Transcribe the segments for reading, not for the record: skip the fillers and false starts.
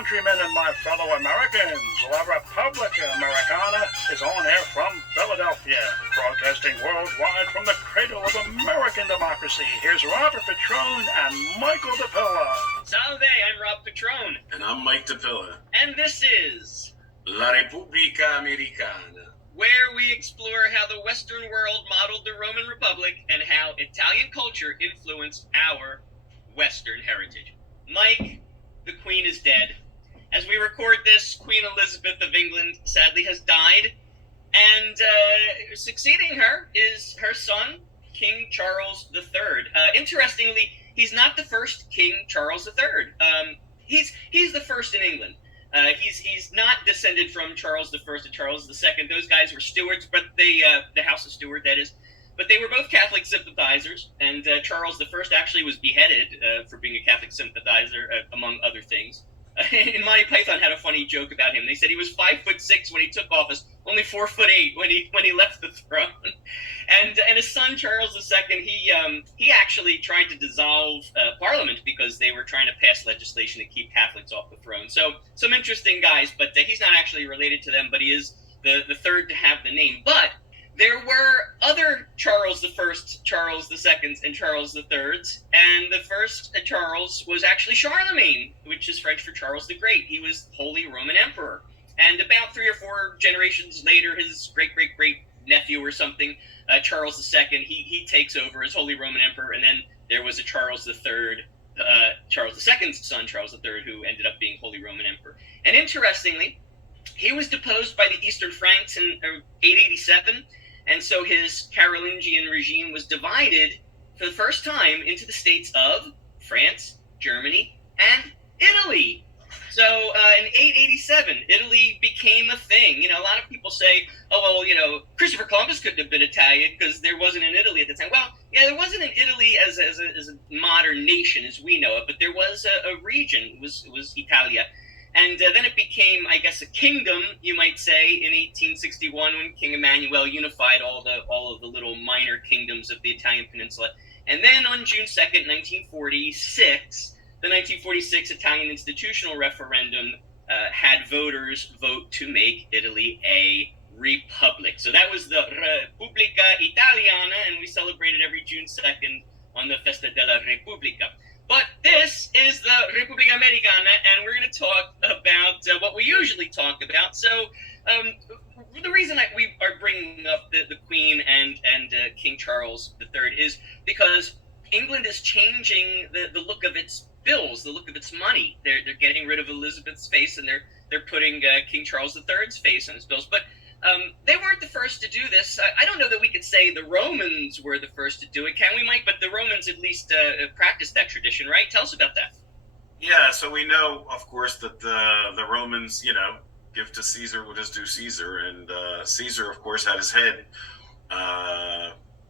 countrymen and my fellow Americans. La Repubblica Americana is on air from Philadelphia, broadcasting worldwide from the cradle of American democracy. Here's Robert Petrone and MIke DiPilla. Salve, I'm Rob Petrone. And I'm MIke DiPilla. And this is La Repubblica Americana, where we explore how the Western world modeled the Roman Republic and how Italian culture influenced our Western heritage. Mike, the Queen is dead. As we record this, Queen Elizabeth of England sadly has died, and succeeding her is her son, King Charles III. Interestingly, he's not the first King Charles III. He's the first in England. He's not descended from Charles I and Charles II. Those guys were stewards, but the House of Stuart, that is. But they were both Catholic sympathizers, and Charles I actually was beheaded for being a Catholic sympathizer, among other things. And Monty Python had a funny joke about him. They said he was 5'6" when he took office, only 4'8" when he left the throne. And his son Charles II, he actually tried to dissolve Parliament because they were trying to pass legislation to keep Catholics off the throne. So some interesting guys, but he's not actually related to them. But he is the third to have the name. But there were other Charles I, Charles II, and Charles IIIs, and the first Charles was actually Charlemagne, which is French for Charles the Great. He was Holy Roman Emperor. And about 3 or 4 generations later, his great-great-great nephew or something, Charles II, he takes over as Holy Roman Emperor, and then there was a Charles III, Charles II's son, Charles III, who ended up being Holy Roman Emperor. And interestingly, he was deposed by the Eastern Franks in 887, and so his Carolingian regime was divided for the first time into the states of France, Germany, and Italy. So in 887, Italy became a thing. A lot of people say, oh, well, Christopher Columbus couldn't have been Italian because there wasn't an Italy at the time. Well, yeah, there wasn't an Italy as a modern nation as we know it, but there was a region. It was Italia. And then it became, I guess, a kingdom, you might say, in 1861 when King Emmanuel unified all of the little minor kingdoms of the Italian peninsula. And then on June 2nd, 1946, the 1946 Italian institutional referendum had voters vote to make Italy a republic. So that was the Repubblica Italiana, and we celebrate it every June 2nd on the Festa della Repubblica. But this is the Repubblica Americana, and we're going to talk about what we usually talk about. So the reason we are bringing up the Queen and King Charles III is because England is changing the look of its bills, the look of its money. They're getting rid of Elizabeth's face, and they're putting King Charles III's face on his bills. But they weren't the first to do this. I don't know that we could say the Romans were the first to do it, can we, Mike? But the Romans at least practiced that tradition, right? Tell us about that. Yeah, so we know, of course, that the Romans, give to Caesar what is due Caesar. And Caesar, of course, had his head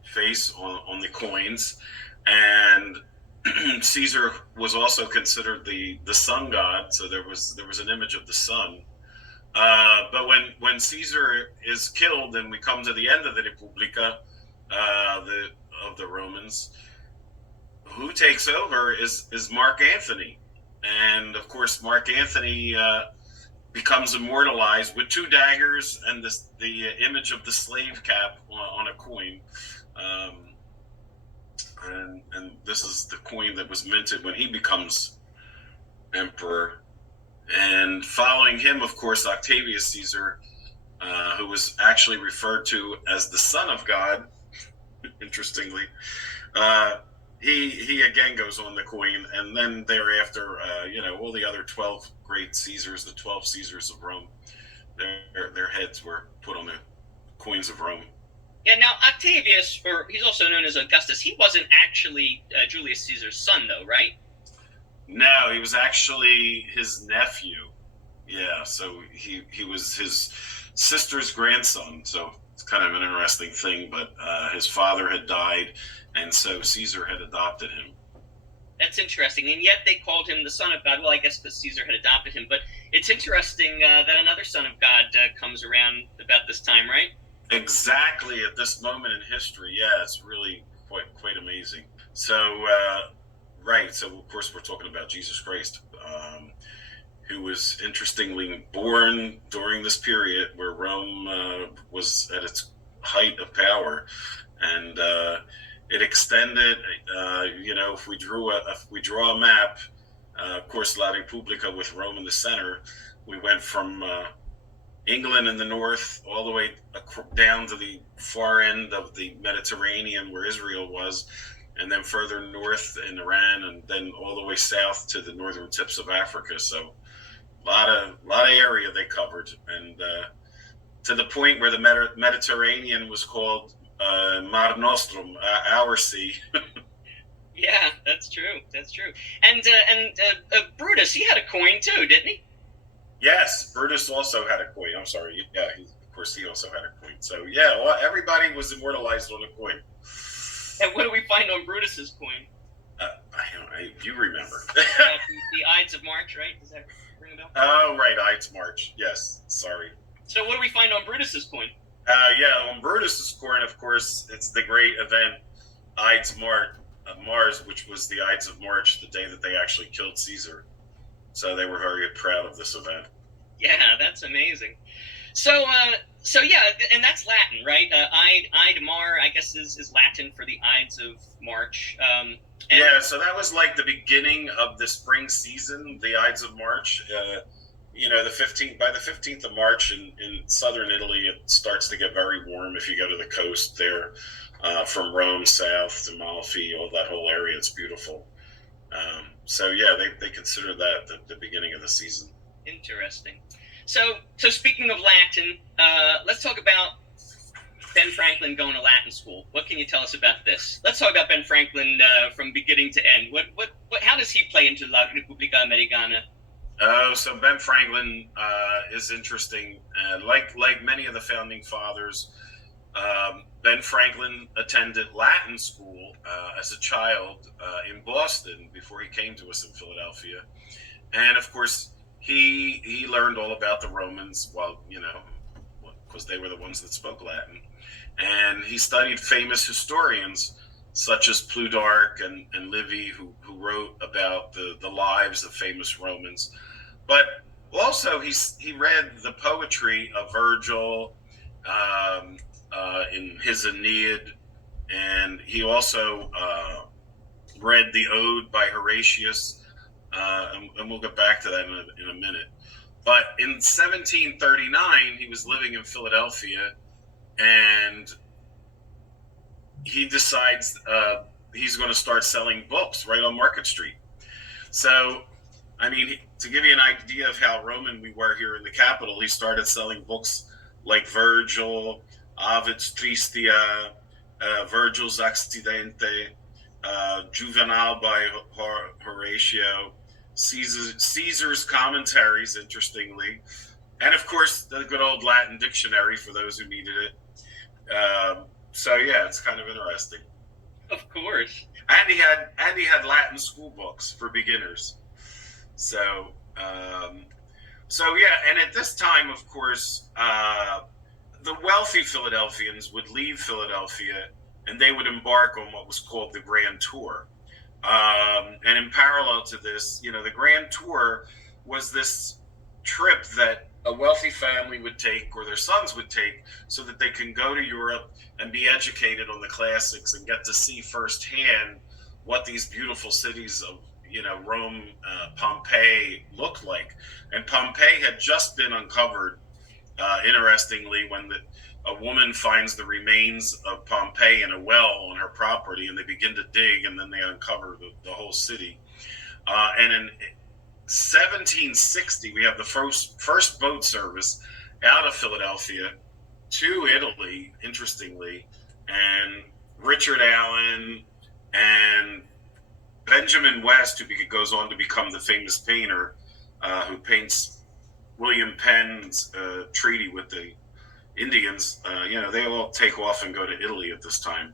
face on the coins. And Caesar was also considered the sun god, so there was an image of the sun. But when Caesar is killed and we come to the end of the Repubblica, of the Romans, who takes over is Mark Antony. And of course, Mark Antony becomes immortalized with 2 daggers and the image of the slave cap on a coin. And this is the coin that was minted when he becomes emperor. And following him, of course, Octavius Caesar, who was actually referred to as the Son of God, interestingly, he again goes on the coin. And then thereafter, all the other 12 great Caesars, the 12 Caesars of Rome, their heads were put on the coins of Rome. Yeah, now Octavius, or he's also known as Augustus, he wasn't actually Julius Caesar's son, though, right? No, he was actually his nephew. Yeah, so he was his sister's grandson. So it's kind of an interesting thing. But his father had died, and so Caesar had adopted him. That's interesting. And yet they called him the Son of God. Well, I guess because Caesar had adopted him. But it's interesting that another Son of God comes around about this time, right? Exactly at this moment in history. Yeah, it's really quite amazing. So, right. So, of course, we're talking about Jesus Christ, who was interestingly born during this period where Rome was at its height of power, and it extended. If we draw a map, of course, La Repubblica with Rome in the center, we went from England in the north all the way down to the far end of the Mediterranean where Israel was, and then further north in Iran, and then all the way south to the northern tips of Africa. So a lot of area they covered, and to the point where the Mediterranean was called Mar Nostrum, our sea. Yeah, that's true. That's true. And Brutus, he had a coin too, didn't he? Yes, Brutus also had a coin. I'm sorry. Yeah, of course, he also had a coin. So yeah, well, everybody was immortalized on a coin. And what do we find on Brutus's coin? You remember. The Ides of March, right? Does that ring a bell? Oh, right, Ides of March. Yes, sorry. So what do we find on Brutus's coin? On Brutus's coin, of course, it's the great event, Ides of Mars, which was the Ides of March, the day that they actually killed Caesar. So they were very proud of this event. Yeah, that's amazing. So yeah, and that's Latin, right? Ide Mar, I guess, is Latin for the Ides of March. So that was like the beginning of the spring season, the Ides of March. By the 15th of March in southern Italy, it starts to get very warm if you go to the coast there, from Rome south to Malfi, all that whole area. It's beautiful. They consider that the beginning of the season. Interesting. So speaking of Latin, let's talk about Ben Franklin going to Latin school. What can you tell us about this? Let's talk about Ben Franklin from beginning to end. How does he play into La Repubblica Americana? So Ben Franklin is interesting. Like many of the founding fathers, Ben Franklin attended Latin school as a child in Boston before he came to us in Philadelphia. And of course, he learned all about the Romans, because they were the ones that spoke Latin. And he studied famous historians such as Plutarch and Livy, who wrote about the lives of famous Romans. But also he read the poetry of Virgil in his Aeneid, and he also read the Ode by Horatius, and we'll get back to that in a minute. But in 1739, he was living in Philadelphia, and he decides he's going to start selling books right on Market Street. So, to give you an idea of how Roman we were here in the capital, he started selling books like Virgil, Ovid's Tristia, Virgil's Accidente, Juvenal by Horatio, Caesar's Commentaries, interestingly, and of course the good old Latin dictionary for those who needed it. It's kind of interesting. Of course. And he had Latin school books for beginners. And at this time, of course, the wealthy Philadelphians would leave Philadelphia and they would embark on what was called the Grand Tour. And in parallel to this, the Grand Tour was this trip that a wealthy family would take, or their sons would take, so that they can go to Europe and be educated on the classics and get to see firsthand what these beautiful cities of Rome, Pompeii looked like. And Pompeii had just been uncovered, interestingly, when a woman finds the remains of Pompeii in a well on her property, and they begin to dig, and then they uncover the whole city. And in 1760, we have the first boat service out of Philadelphia to Italy, interestingly, and Richard Allen and Benjamin West, who goes on to become the famous painter, who paints William Penn's treaty with the Indians. They all take off and go to Italy at this time.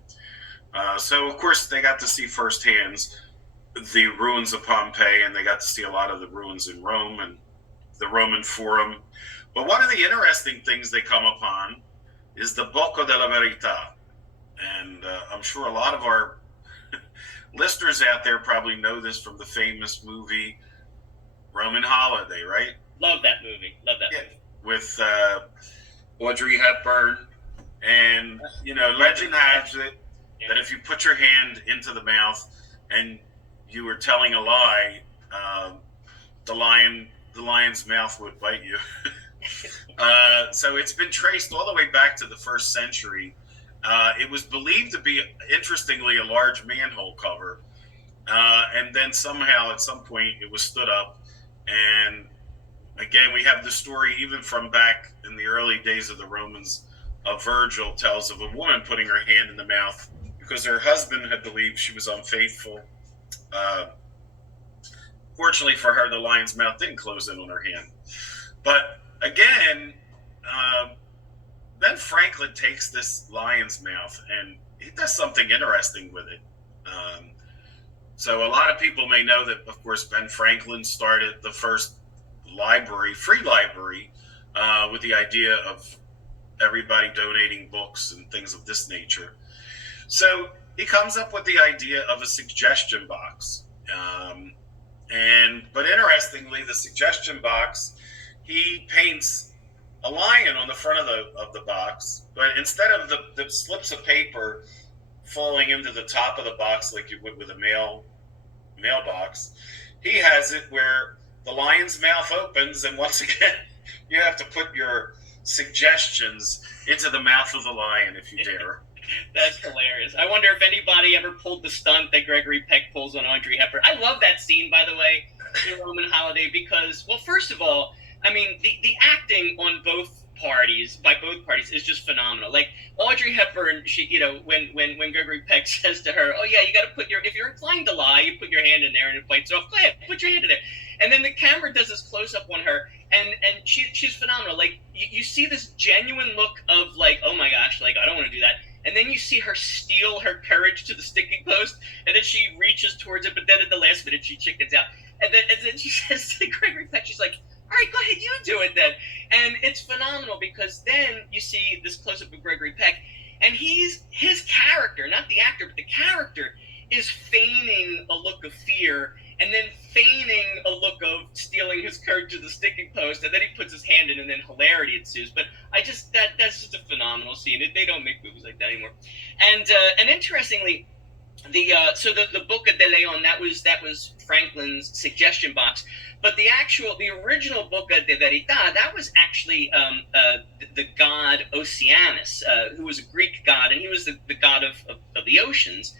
So, of course, they got to see firsthand the ruins of Pompeii, and they got to see a lot of the ruins in Rome and the Roman Forum. But one of the interesting things they come upon is the Bocca della Verità. And I'm sure a lot of our listeners out there probably know this from the famous movie Roman Holiday, right? Love that movie. Love that movie. With Audrey Hepburn. And, legend has it that if you put your hand into the mouth and you were telling a lie, the lion's mouth would bite you. So it's been traced all the way back to the 1st century. It was believed to be, interestingly, a large manhole cover. And then somehow at some point it was stood up. And again, we have the story even from back in the early days of the Romans. Virgil tells of a woman putting her hand in the mouth because her husband had believed she was unfaithful. Fortunately for her, the lion's mouth didn't close in on her hand. But again, Ben Franklin takes this lion's mouth and he does something interesting with it. So a lot of people may know that, of course, Ben Franklin started the first free library, with the idea of everybody donating books and things of this nature. So he comes up with the idea of a suggestion box. But interestingly, the suggestion box, he paints a lion on the front of the box, but instead of the slips of paper falling into the top of the box like you would with a mailbox, he has it where the lion's mouth opens, and once again, you have to put your suggestions into the mouth of the lion if you dare. That's hilarious. I wonder if anybody ever pulled the stunt that Gregory Peck pulls on Audrey Hepburn. I love that scene, by the way, in Roman Holiday, because, well, first of all, I mean, the acting on by both parties is just phenomenal. Like Audrey Hepburn, she, when Gregory Peck says to her, "Oh yeah, you got to if you're inclined to lie, you put your hand in there and it bites off. Go ahead, put your hand in there." And then the camera does this close up on her, and she's phenomenal. Like you see this genuine look of like, oh my gosh, like I don't want to do that. And then you see her steel her courage to the sticking post, and then she reaches towards it, but then at the last minute she chickens out. And then she says to Gregory Peck, she's like, "All right, go ahead, you do it then." And it's phenomenal because then you see this close-up of Gregory Peck, and his character, not the actor, but the character, is feigning a look of fear and then feigning a look of stealing his courage to the sticking post, and then he puts his hand in, and then hilarity ensues. But that's just a phenomenal scene. They don't make movies like that anymore. And interestingly, the Boca de Leon, that was Franklin's suggestion box. But the original Boca de Verità, that was actually the god Oceanus, who was a Greek god, and he was the god of the oceans.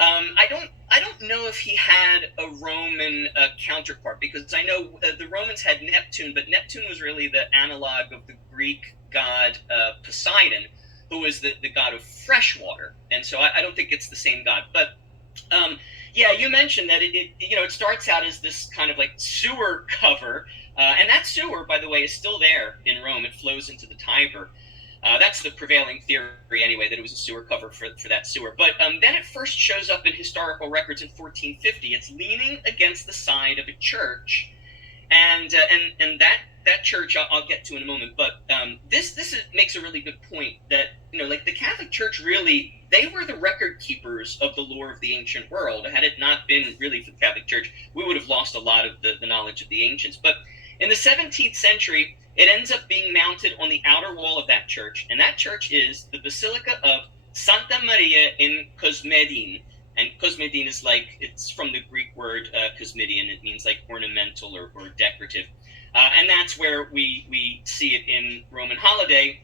I don't know if he had a Roman counterpart, because I know the Romans had Neptune, but Neptune was really the analog of the Greek god Poseidon, who was the god of fresh water, and so I don't think it's the same god. But yeah, you mentioned that it starts out as this kind of like sewer cover, and that sewer, by the way, is still there in Rome. It flows into the Tiber. That's the prevailing theory, anyway, that it was a sewer cover for that sewer. But then it first shows up in historical records in 1450. It's leaning against the side of a church, and that church I'll get to in a moment. But this makes a really good point that like the Catholic Church, really, they were the record keepers of the lore of the ancient world. Had it not been really for the Catholic Church, we would have lost a lot of the knowledge of the ancients. But in the 17th century, it ends up being mounted on the outer wall of that church, and that church is the Basilica of Santa Maria in Cosmedin. And Cosmedin is it's from the Greek word kosmedion. It means like ornamental or decorative. And that's where we see it in Roman Holiday,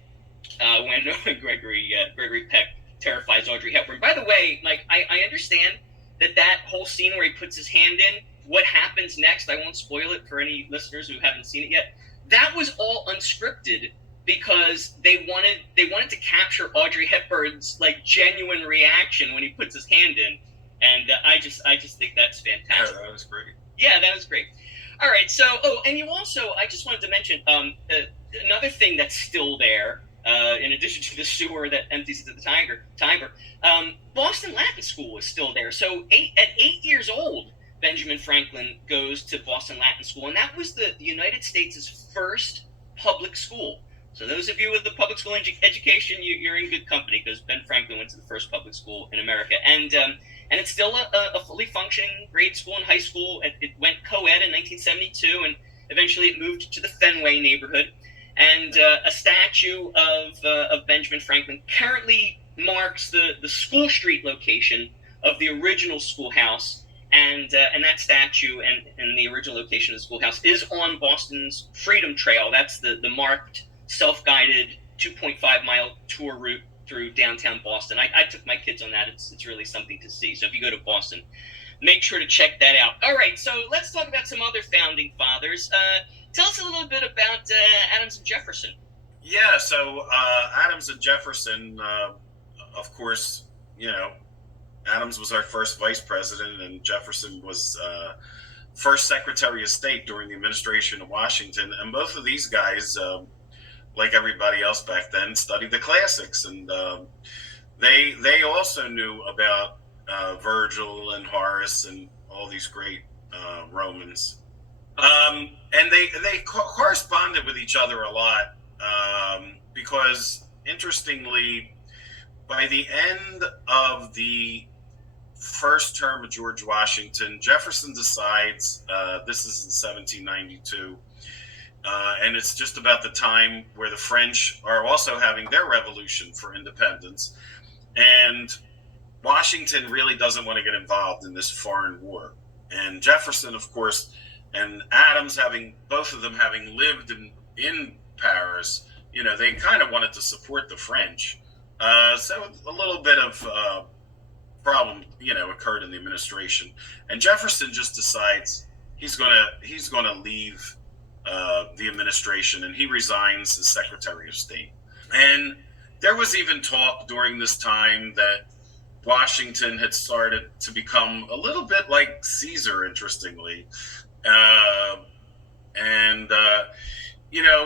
when Gregory Peck terrifies Audrey Hepburn. By the way, Mike, I understand that whole scene where he puts his hand in, what happens next, I won't spoil it for any listeners who haven't seen it yet. That was all unscripted because they wanted to capture Audrey Hepburn's genuine reaction when he puts his hand in, and I just think that's fantastic. Yeah, that was great. Yeah, that was great. All right, so and you also, I just wanted to mention another thing that's still there, in addition to the sewer that empties into the Tiber. Boston Latin School is still there. So at 8 years old, Benjamin Franklin goes to Boston Latin School, and that was the United States' first public school. So those of you with the public school education, you're in good company, because Ben Franklin went to the first public school in America, and it's still a fully functioning grade school and high school. It went co-ed in 1972, and eventually it moved to the Fenway neighborhood. And a statue of Benjamin Franklin currently marks the School Street location of the original schoolhouse. And that statue and the original location of the schoolhouse is on Boston's Freedom Trail. That's the marked, self-guided 2.5-mile tour route through downtown Boston. I took my kids on that. It's really something to see. So if you go to Boston, make sure to check that out. All right, so let's talk about some other founding fathers. Tell us a little bit about Adams and Jefferson. Yeah, so Adams and Jefferson, of course, Adams was our first vice president, and Jefferson was first Secretary of State during the administration of Washington. And both of these guys, like everybody else back then, studied the classics, and they also knew about Virgil and Horace and all these great Romans. And they corresponded with each other a lot, because, interestingly, by the end of the first term of George Washington, Jefferson decides, this is in 1792, and it's just about the time where the French are also having their revolution for independence, and Washington really doesn't want to get involved in this foreign war. And Jefferson, of course, and Adams, both of them having lived in Paris, they kind of wanted to support the French. So a little bit of problem, occurred in the administration, and Jefferson just decides he's gonna leave the administration, and he resigns as Secretary of State. And there was even talk during this time that Washington had started to become a little bit like Caesar, interestingly.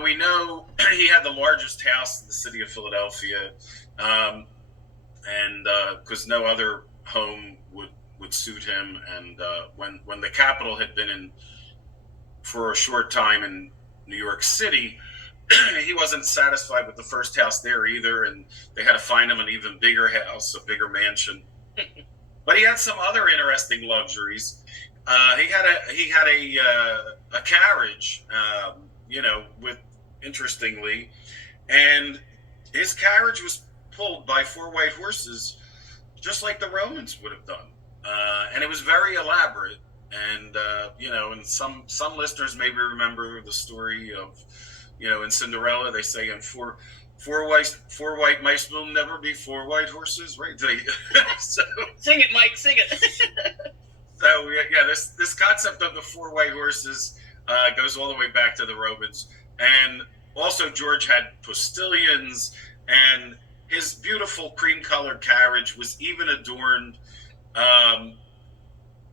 We know he had the largest house in the city of Philadelphia, and because no other home would suit him. And when the capital had been in for a short time in New York City, he wasn't satisfied with the first house there either, and they had to find him an even bigger house, a bigger mansion. But he had some other interesting luxuries. He had a carriage, interestingly, and his carriage was pulled by 4 white horses, just like the Romans would have done, and it was very elaborate. And and some listeners maybe remember the story of, in Cinderella, they say, "And four white mice will never be 4 white horses," right? So, sing it, Mike. Sing it. So yeah, this concept of the 4 white horses goes all the way back to the Romans. And also George had postilions, and his beautiful cream-colored carriage was even adorned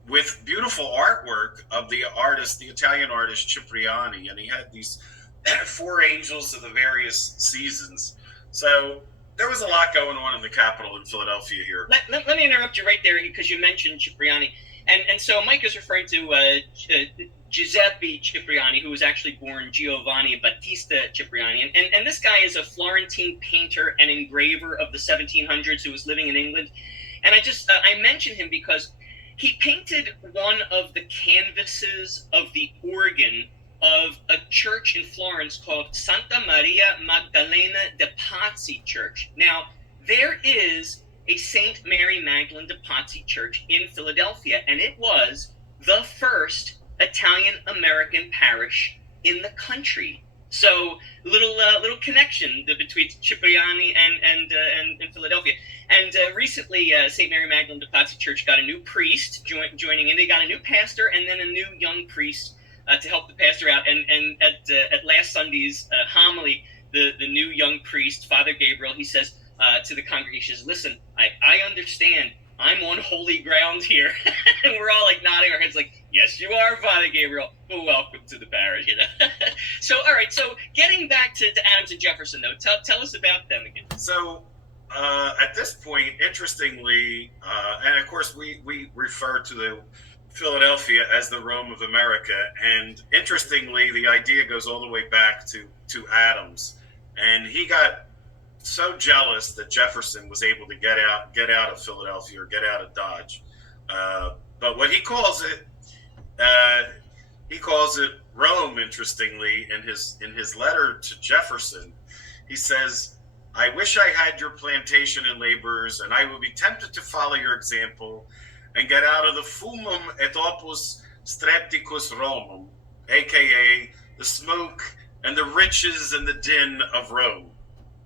with beautiful artwork of the Italian artist Cipriani, and he had these 4 angels of the various seasons. So there was a lot going on in the capital in Philadelphia here. Let me interrupt you right there, because you mentioned Cipriani. And so Mike is referring to Giuseppe Cipriani, who was actually born Giovanni Battista Cipriani. And this guy is a Florentine painter and engraver of the 1700s who was living in England. And I mention him because he painted one of the canvases of the organ of a church in Florence called Santa Maria Maddalena de Pazzi Church. Now, there is a St. Mary Magdalene de Pazzi Church in Philadelphia, and it was the first Italian-American parish in the country. So, little connection between Cipriani and Philadelphia. And recently, St. Mary Magdalene de Pazzi Church got a new priest joining in. They got a new pastor and then a new young priest to help the pastor out. And at last Sunday's homily, the new young priest, Father Gabriel, he says to the congregation, "Listen, I understand. I'm on holy ground here." And we're all like nodding our heads like, "Yes, you are, Father Gabriel. Well, welcome to the parish." So, all right. So getting back to Adams and Jefferson, though, tell us about them again. So at this point, interestingly, and of course we refer to the Philadelphia as the Rome of America. And interestingly, the idea goes all the way back to Adams. and he got so jealous that Jefferson was able to get out of Philadelphia or get out of Dodge. But what he calls it Rome. Interestingly, in his letter to Jefferson, he says, "I wish I had your plantation and laborers, and I would be tempted to follow your example and get out of the fumum et opus strepticus Romum, aka the smoke and the riches and the din of Rome."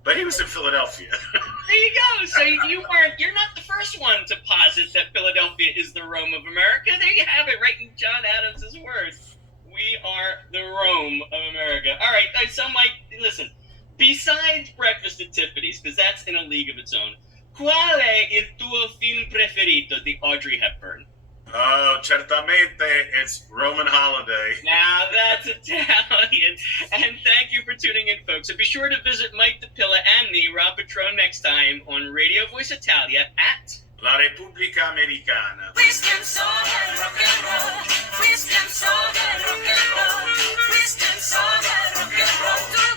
But he was in Philadelphia. There you go. So you're not the first one to posit that Philadelphia is the Rome of America. There you have it, right in John Adams' words. We are the Rome of America. All right, so Mike, listen. Besides Breakfast at Tiffany's, because that's in a league of its own, qual è il tuo film preferito di Audrey Hepburn? Oh, certamente, it's Roman Holiday. Now that's Italian. And thank you for tuning in, folks. So be sure to visit MIke DiPilla and me, Rob Petrone, next time on Radio Voice Italia at La Repubblica Americana. Whiskey, soul, and rock and roll. Whiskey, soul, and rock and roll. Whiskey, soul, and rock and roll.